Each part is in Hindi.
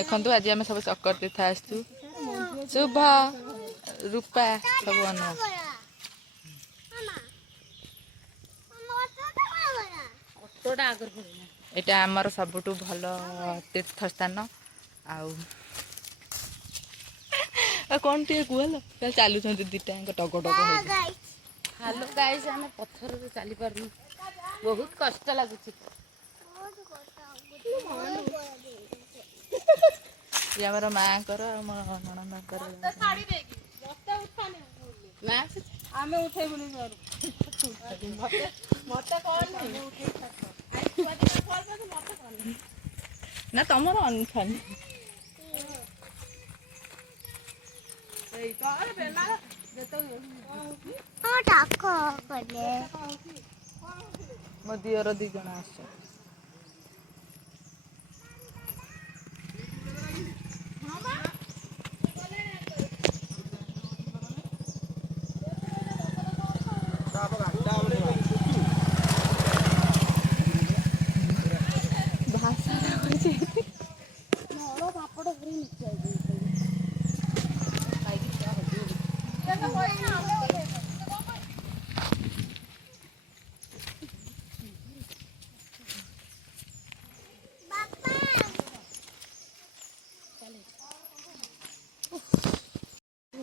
देखु आज आम सब चक्कर तीर्थ आसु शुभ रूपा सब अनु एटा आमर सबुठु भल तीर्थ स्थान आउ कौन टे कहल चलुं दीटा टग टग हेलो गाइस आम पत्थर चली पारनु बहुत कष्ट लगुच ये आमर माँ कर नणंदर आमे उठेबुनी ना तुमर अनफान मो दियर 2 जन आस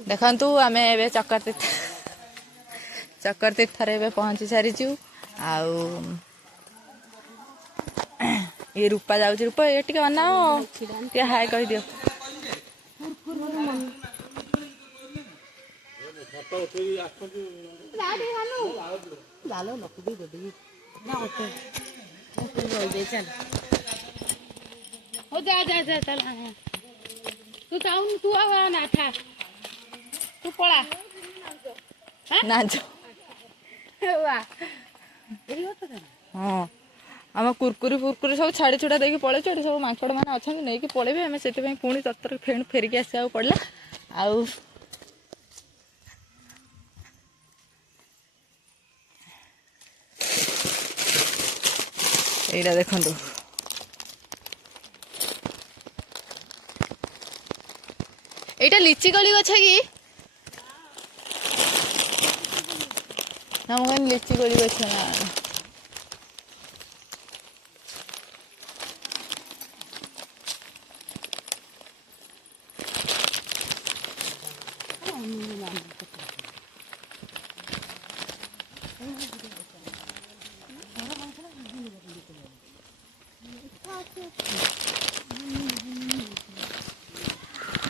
देखु आम ए चक्कर तीर्थ पहुँची सारीचु आउ ये रूपा जाऊँ रूपा ये टे अनाओ टे हाय कह दियो तू जाऊन तू ना था तू पड़ा ना हाँ आम कुरकुरी फुरकुरी सब छाड़ी छुड़ा देकी पलैचु ये सब माकड़ मैंने अच्छा नहीं पलैबे आम से पुणी तत्तर फेरिक आसा पड़ा आउ एटा देखु एटा लिची गली गछ कि ना मुझे लिची गली गछ ना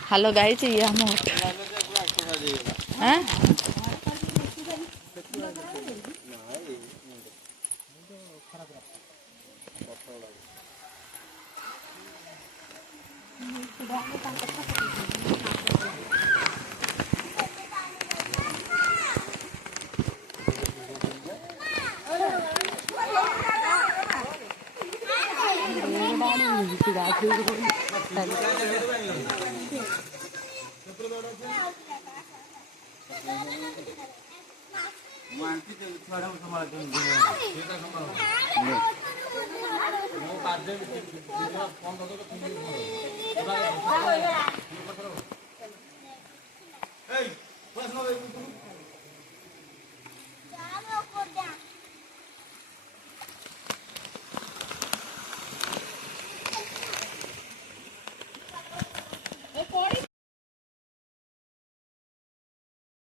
हेलो गाइस ये हम हैं